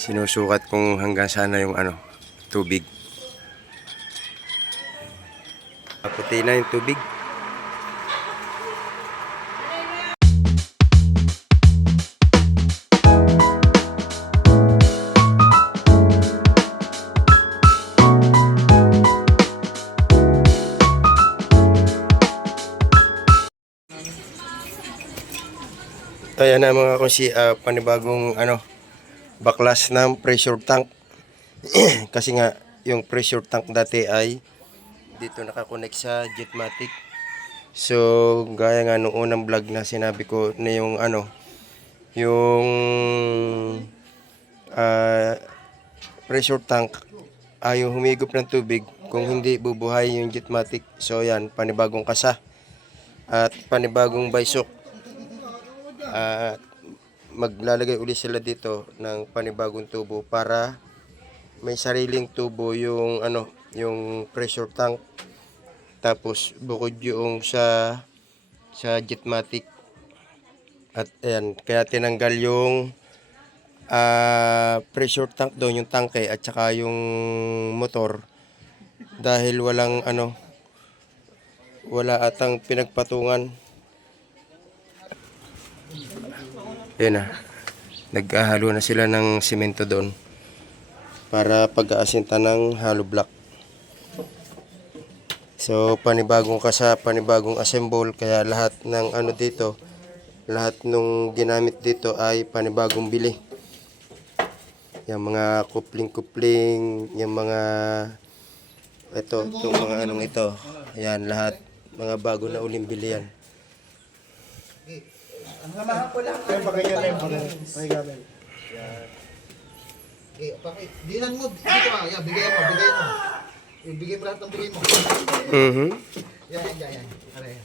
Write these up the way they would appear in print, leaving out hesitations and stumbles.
Sinusukat kung hanggang sana yung tubig. Puti na yung tubig. Kaya na mga kunsi, panibagong baklas ng pressure tank. Kasi nga yung pressure tank dati ay dito nakakonect sa Jetmatic. So gaya nga nung unang vlog na sinabi ko na yung yung pressure tank ay yung humigop ng tubig, kung hindi bubuhay yung Jetmatic. So yan, panibagong kasa at panibagong baysok. At maglalagay uli sila dito ng panibagong tubo para may sariling tubo yung yung pressure tank, tapos bukod yung sa Jetmatic. At ayan, kaya tinanggal yung pressure tank doon, yung tangke at saka yung motor, dahil wala atang pinagpatungan. Yun na, naghahalo na sila ng simento doon para pag-aasinta ng hollow block. So panibagong kasa, panibagong assemble, kaya lahat ng dito, lahat nung ginamit dito ay panibagong bili. Yung mga kupling-kupling, yung mga itong mga ito, ayan, lahat mga bago na uling bili yan. Ang samahan ko lang. Kaya pa kanya lang pakigamit. Yan. Okay, dinan mo dito ka. Yan, bigay mo. Ibigay mo lahat ng bigay mo. Yan. Aray.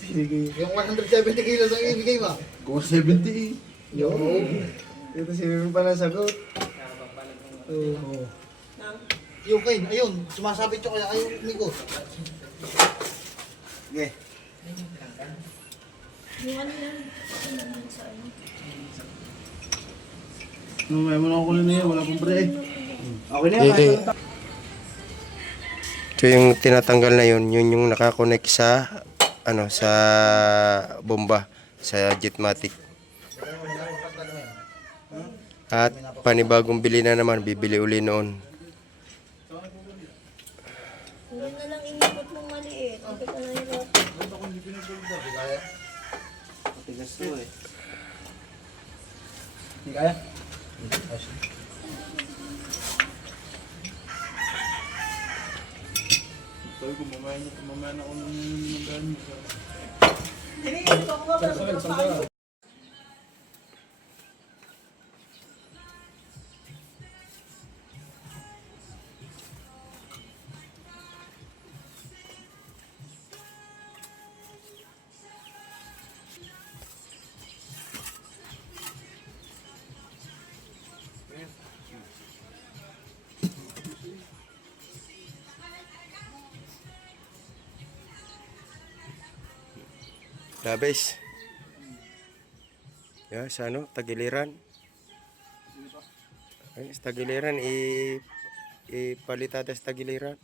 Sige. Yung 170 kilos ang ibigay mo. Kung 70 Yung. ito sinabi pa na sagot. Oo. Yung kain, ayun, sumasabit yung kaya ayaw umikot. Okay. Yung ano yan? Sa ano? May mo na ako na yan, wala pong pre. Okay na yan. So yung tinatanggal na yun yung nakakonect sa sa bomba sa Jetmatic. At panibagong bili na naman, bibili uli noon. Hindi na lang inipot mong maliit. Hindi ka nahirap. Tigas to eh. Hindi kaya? Sabi ko, mamaya na ako ng gamit. Labes. Ya, sa Tagiliran. Ay, sa Tagiliran, ipalitada sa Tagiliran.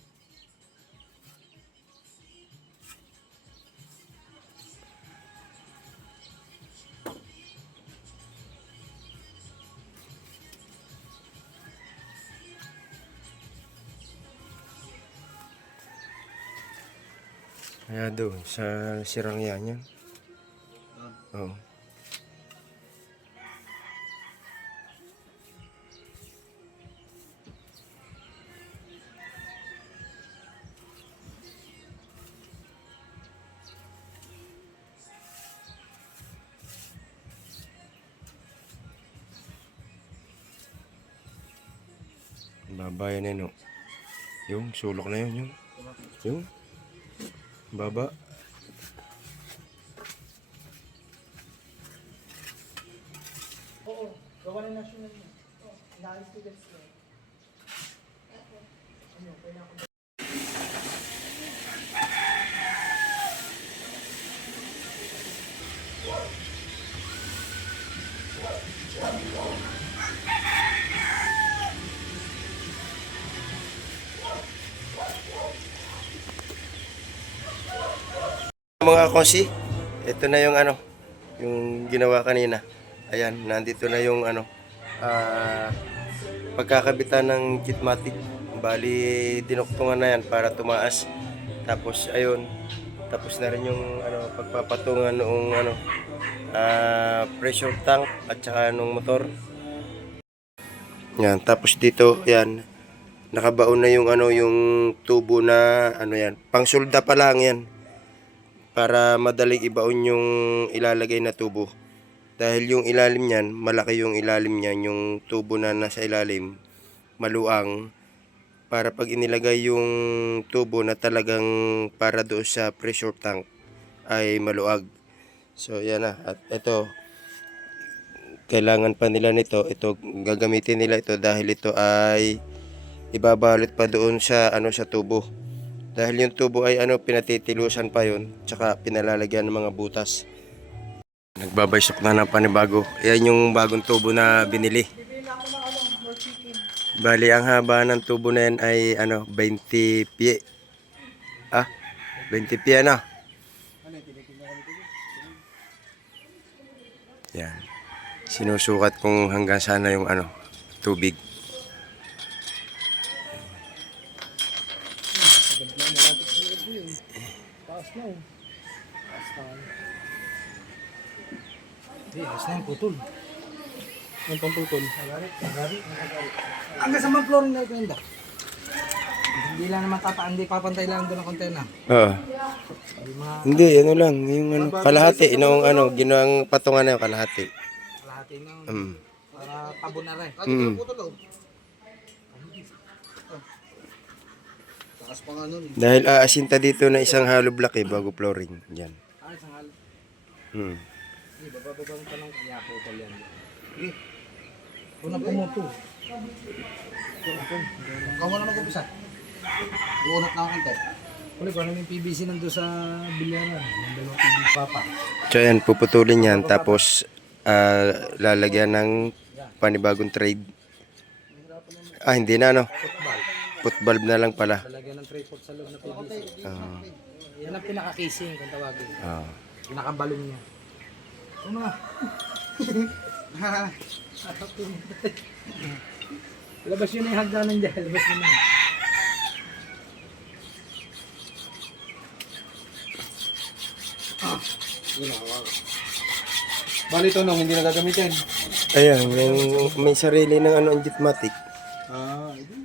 Kaya doon, sa Sirangyan yan. Oo. Babayan na no. Yung sulok na yun, yung baba. Oo, gawa ng national niya. Dahil students niya. Ano, kailangan Mga konsi, ito na yung ano, yung ginawa kanina. Ayan, nandito na yung ano, pagkakabitan ng Kitmatic. Bali, dinuktungan na yan para tumaas. Tapos, ayun, tapos na rin yung ano, pagpapatungan noong ano, pressure tank at saka nung motor. Yan, tapos dito, yan, nakabaon na yung ano, yung tubo na ano yan, pangsulda pa lang yan para madaling ibaon yung ilalagay na tubo. Dahil yung ilalim niyan, malaki yung ilalim niyan, yung tubo na nasa ilalim, maluang. Para pag inilagay yung tubo na talagang para doon sa pressure tank, ay maluag. So yan na, at ito, kailangan pa nila nito, ito, gagamitin nila ito dahil ito ay ibabalot pa doon sa ano, sa tubo. Dahil yung tubo ay ano, pinatitilusan pa yun, tsaka pinalalagyan ng mga butas. Nagbabaysok na ng panibago. Yan yung bagong tubo na binili. Bali, ang haba ng tubo na yan ay ano, 20 pie. 20 pie na. Yan. Sinusukat kung hanggang sana yung ano, tubig. Ayos na yung putol. Ang pamputol. Hanggang sa mga flooring na ito yun ba? Hindi lang naman hindi papantay lang doon ang kontena. Oo. Hindi mga Hindi, ano lang, yung ano, kalahati, yung ano, ginawang patungan na yung kalahati. kalahati na yun. Mm. Para tabo na rin. Mm. Taas pa nga nun. Dahil aasinta dito na isang hollow block bago flooring. Yan. Ay, isang hal. Hmm. Hindi, bababang pa ng kaya putol yan. Sige. Kung na pumuto. Kamu na mag-upisa. Uunat na ako kante. Kulit, kung ano yung PVC nandun sa bilyaran. Yung dalawang PVC papa. So yan, puputulin yan. Tapos lalagyan ng panibagong trade. Hindi na ano. Foot valve na lang pala. Lalagyan ng 3/4 sa loob na PVC. Ah, Yan ang pinaka-casing kung tawagin. ah. Pinakabalong niya. Ano nga? Labas yun na yung hagdanan dyan. Labas yun na. Bali ito nung hindi na gagamitin. Ayan, yung may sarili ng ano, ang Gitmatic. Ito.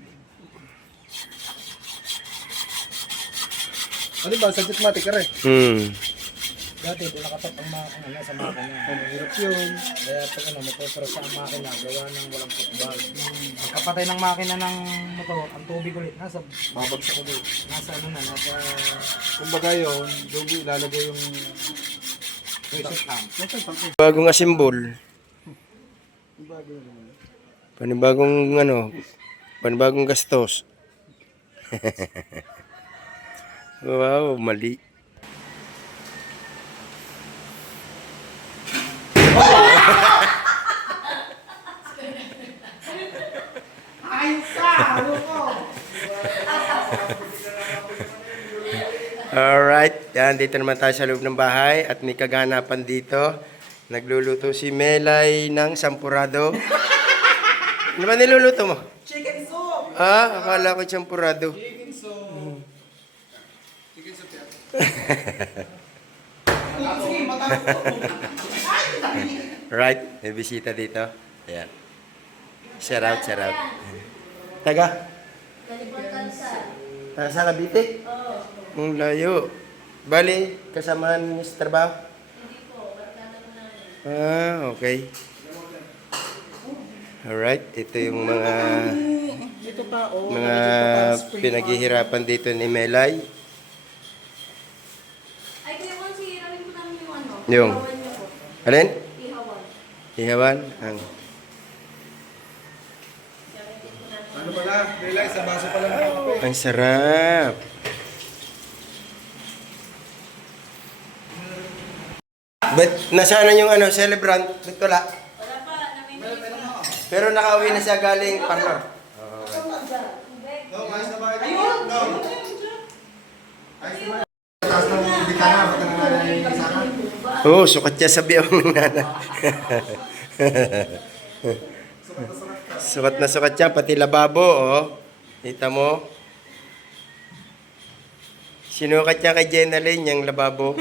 Ano ba? Sa Gitmatic ka rin? Dati ito nakatap ang makina sa makina. Mahirap yun. Kaya pag ano, mapapara sa makina, gawa ng walang football. Pagkapatay ng makina ng motor, ang tubig ulit, nasa babagsak ulit. Nasa ano na, nasa Kumbaga yun, doon ilalagay yung pressure tank. Bagong asimbol. Panibagong ano, panibagong gastos. Wow, mali. Alright, yan, dito naman tayo sa loob ng bahay at may kaganapan dito. Nagluluto si Melay ng sampurado. Ano ba niluluto mo? Chicken soup! Akala ko sampurado. Chicken soup! Right, may bisita dito. Ayan. Shout out, shout out. Taga? Taga sa Cavite? Oo. Ang layo. Bali, kasamahan niyo sa trabaho? Hindi po, barkada ko namin. Okay. Alright, ito yung mga pinaghihirapan dito ni Melay. Ay, kaya kung sihiramin ko namin yung ano. Yung? Ihawan niyo po. Alin? Ihawan. Ihawan? ano pala, realize, sa baso pala ng kape. Ang sarap. But nasaan yung ano, celebrant? Dito la. Wala pa, namin Pero nakauwi na siya galing parlor. Taas ng bintana, baka nangyari sa akin. Oo, sukat niya sa biyong ng nana. Sukat na sukat siya, pati lababo, oh. Kita mo? Sinukat niya kay Jenaline yung lababo.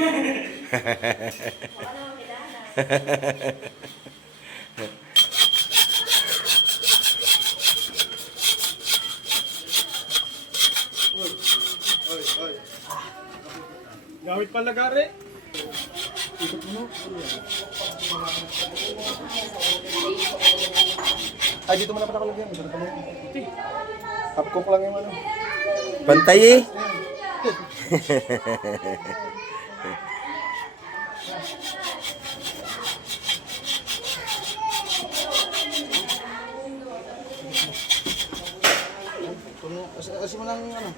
Gamit pa lagari. Ay, dito mo na pala kalagyan. Dito na pala. Half cook lang yung ano. Pantay eh. Asin mo lang yung ano.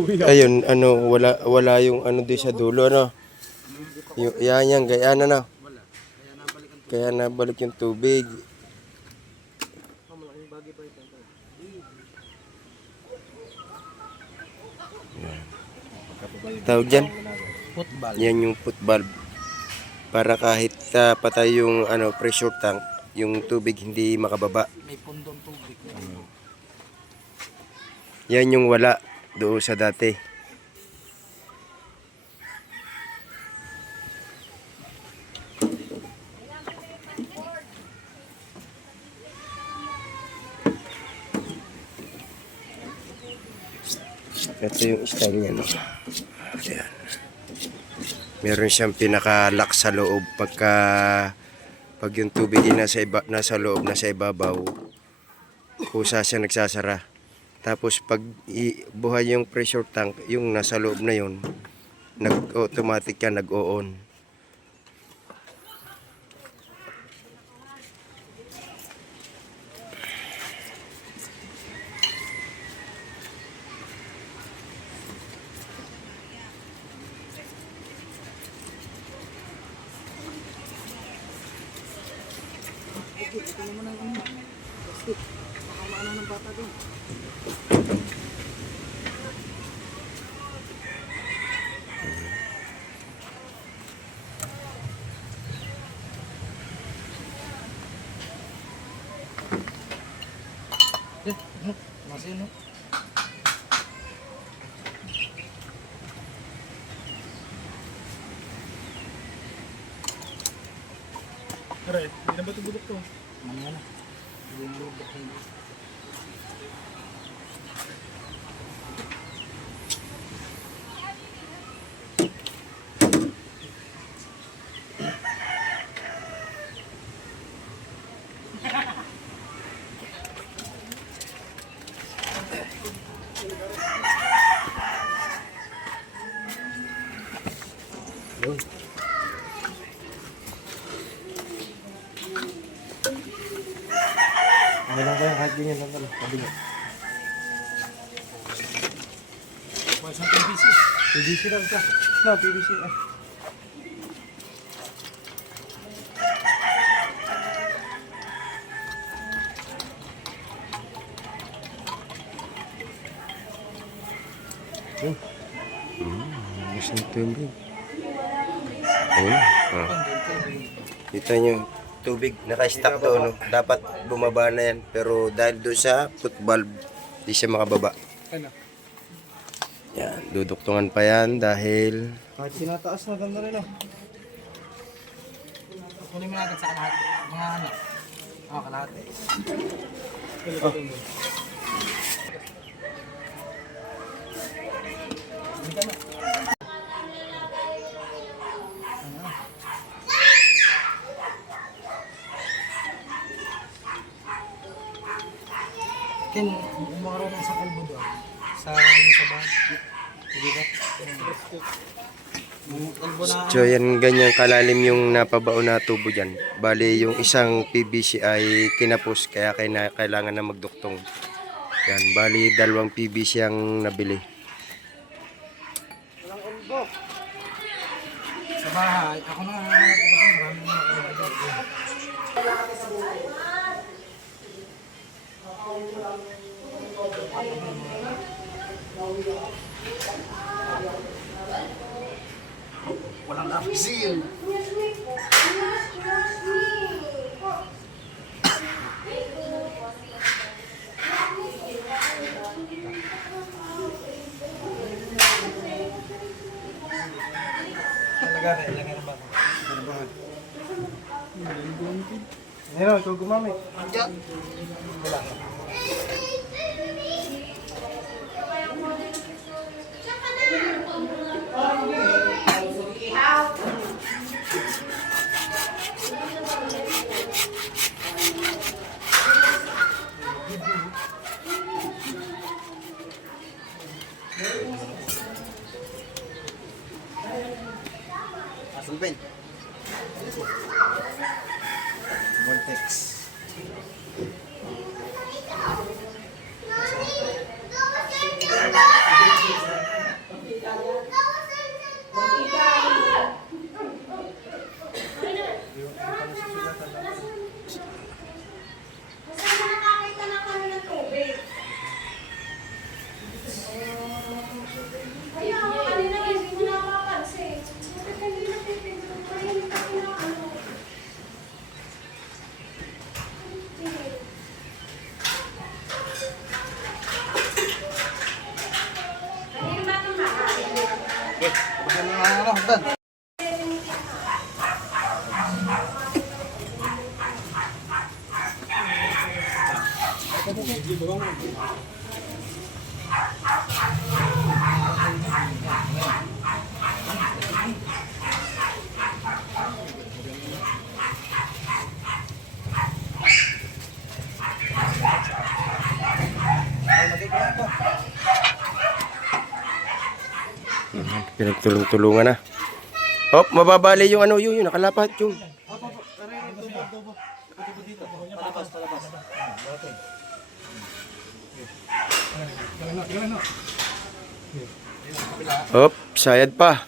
Ayun, ano, wala yung ano di sa dulo, ano. Yan, gaya na. Kaya nabalik yung tubig. Yan. Tawag dyan? Football. Yan yung foot valve. Para kahit patay yung ano, pressure tank, yung tubig hindi makababa. May pundong tubig. Yan yung wala doon sa dati. Ito yung style niya, no? Ayan. Meron siyang pinaka-lock sa loob pag yung tubig ay nasa loob, nasa ibabaw, kusa siya nagsasara. Tapos pag buhay yung pressure tank, yung nasa loob na yun, nag-automatic yan, nag-o-on. Masino? Aray, hindi na ba ito bulok to? Mamaya na. Hindi mo lubok hindi. Ano lang kaya kahit ganyan lang pala. Sabi niya. Sa PVC. PVC lang ka. No, PVC. Gusto ng tubig. Ayun. Kita nyo, tubig naka-stack doon. No? Dapat bumaba na yan. Pero dahil doon sa foot valve, di siya makababa. Ano? Yan, duduktungan pa yan dahil Kahit sinataas na ganda rin Kunin mo natin sa kalahati. Mga ano? Kalahati. Ken, umaroon sa kalbo doon. So yan, ganyan kalalim yung napabaon na tubo dyan. Bali yung isang PVC ay kinapos kaya kailangan na magduktong. Yan, bali 2 PVC ang nabili. Sa bahay, ako na marami na walang napisil. Nero, ikaw gumamit. Andiyan. Wala. Asan ba yun? Vortex. Pinagtulong-tulungan na. Hop, mababali yung ano, yung nakalapat yung. Hop, sayad pa.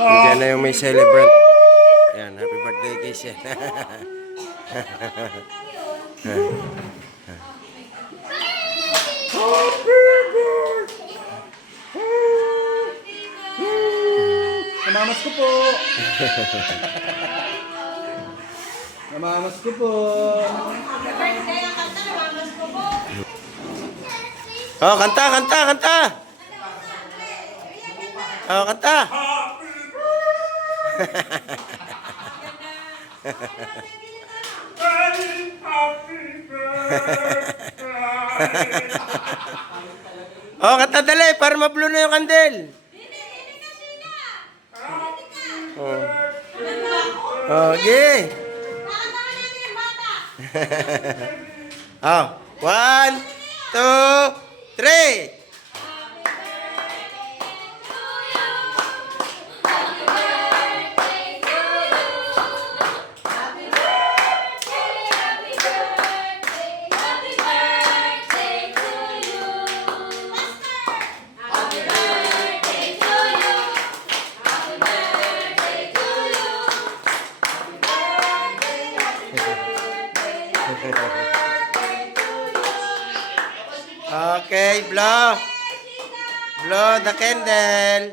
Diyan na yung may celebrant. Ayan, happy birthday kay siya. Namamas ko po. Namamas ko po. Oh, kanta, kanta, kanta. Oh, kanta. Oh, kanta dali para mablo na yung kandel. Oh. Oh, okay. Oh, 1, 2, 3. Okay, blow. Blow the candle.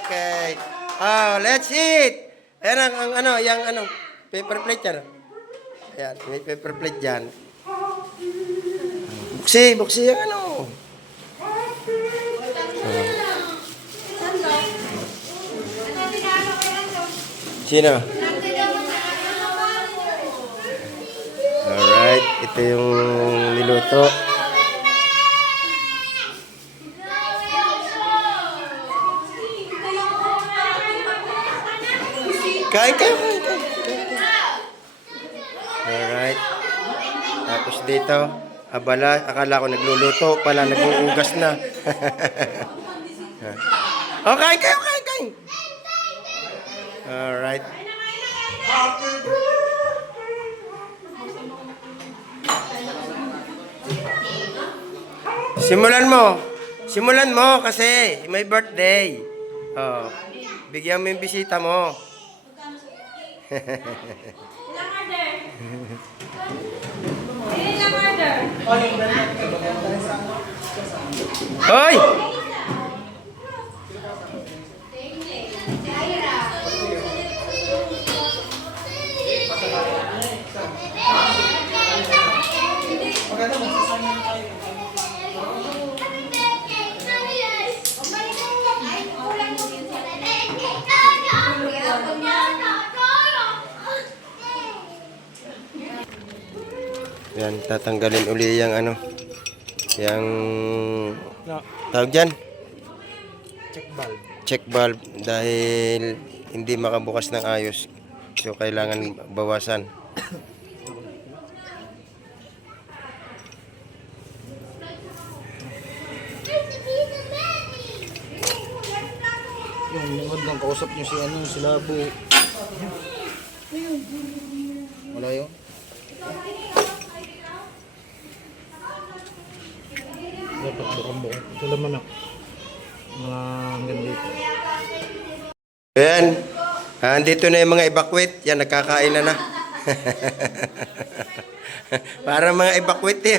Okay. Oh, let's eat. Ayan ang ano, yung ano, paper plate yan. Ayan, may paper plate dyan. Buksi yung ano. Sino? Alright, ito yung niluto. Kain kayo, kain kayo. Alright. Tapos dito, abala, akala ko nagluluto, pala nag-uugas na. Oh, kain kayo, kain kayo. Alright. Simulan mo. Simulan mo kasi may birthday. Oh. Bigyan mo yung bisita mo. Hoy! Yan, tatanggalin uli yung ano, yung tawag dyan? Check valve dahil hindi makabukas ng ayos. So, kailangan bawasan. Yung lingkod ng kausap niyo si ano, si Labo. Wala yun? Dapat bukang-bukang. Ito naman ako. Mga hanggang dito. Ayan. Andito na yung mga evacuate. Yan, nagkakain na na. Para mga evacuate eh.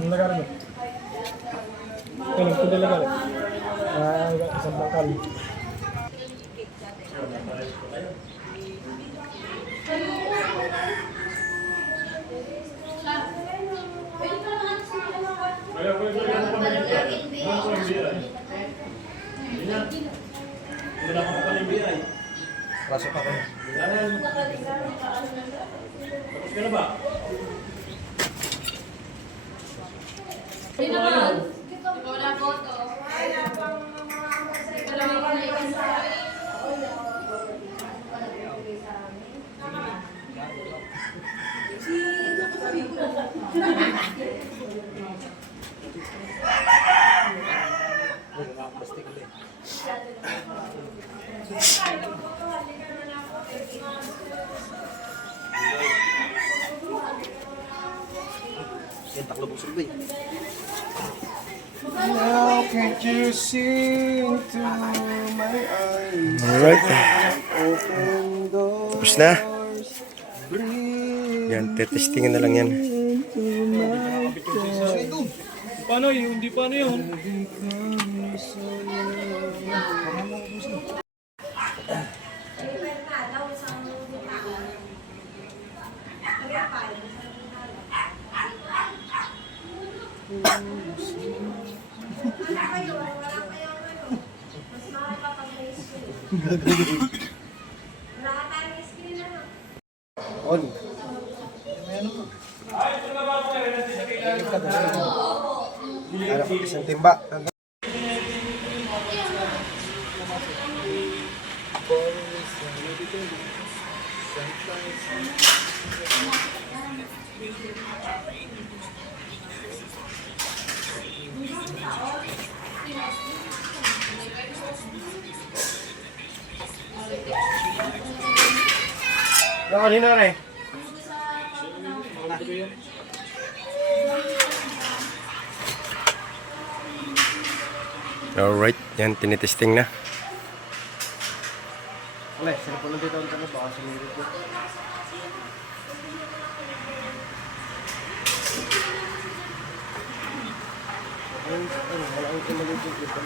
Ang lagar mo? Kailan ko nilagay? Isang bakal. Pasok ako. Tapos ka na ba? Wala photo. Yan, taklo busog ba eh. Now can't you see into my eyes? Alright. Open doors. Tapos na. Yan, tetestingin na lang yan. Paano yun? Hindi paano yun? On. Ano, isang timba. Ano kanina rin? Alright, yan, tinitesting na. Wala, sarap po lang dito ang tanong. Baka sumirit po. Wala ang tumalit yung dito.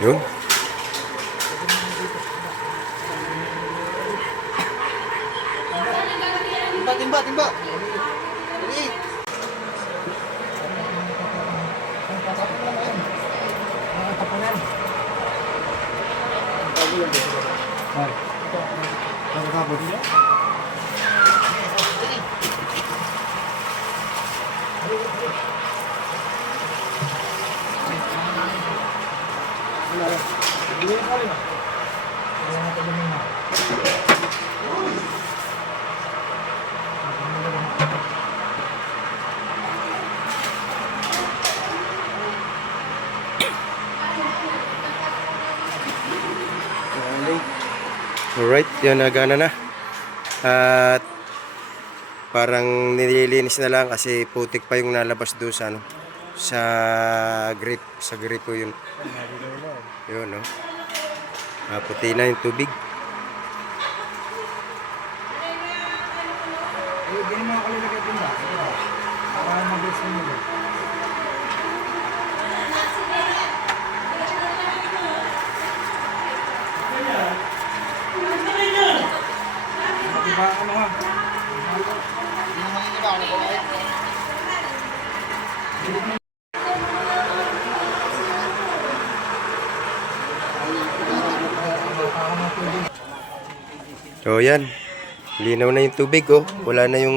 Yun. Timba, timba, timba. Dali. Alright, yun, nagana na. At parang nililinis na lang kasi putik pa yung nalabas doon sa ano, sa gripo yun. Yun, no. Puti na yung tubig. So yan, linaw na yung tubig, oh. Wala na yung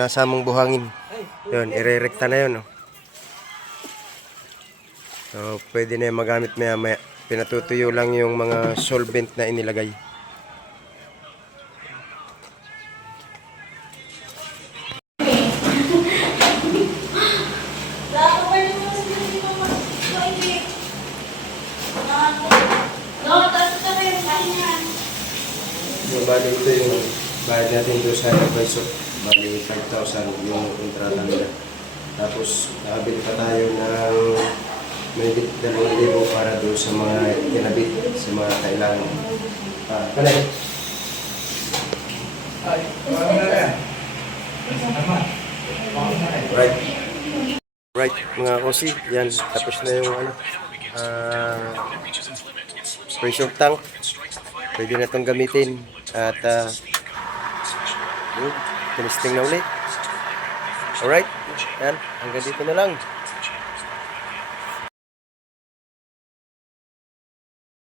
nasamang buhangin. Yun, irerekta na yun, oh. So pwede na yung magamit maya maya. Pinatutuyo lang yung mga solvent na inilagay. Yung bali ito yung bayad natin doon sa advisor. Bali 5,000 yung kontrata nila. Tapos nakabili pa tayo ng mahigit 2,000 para doon sa mga kinabit, sa mga kailangan. Kanay. Right. Right, mga kosi. Yan, tapos na yung ano, pressure tank. Pwede na itong gamitin. At yun, tinisting na ulit. Alright, yan, hanggang dito na lang.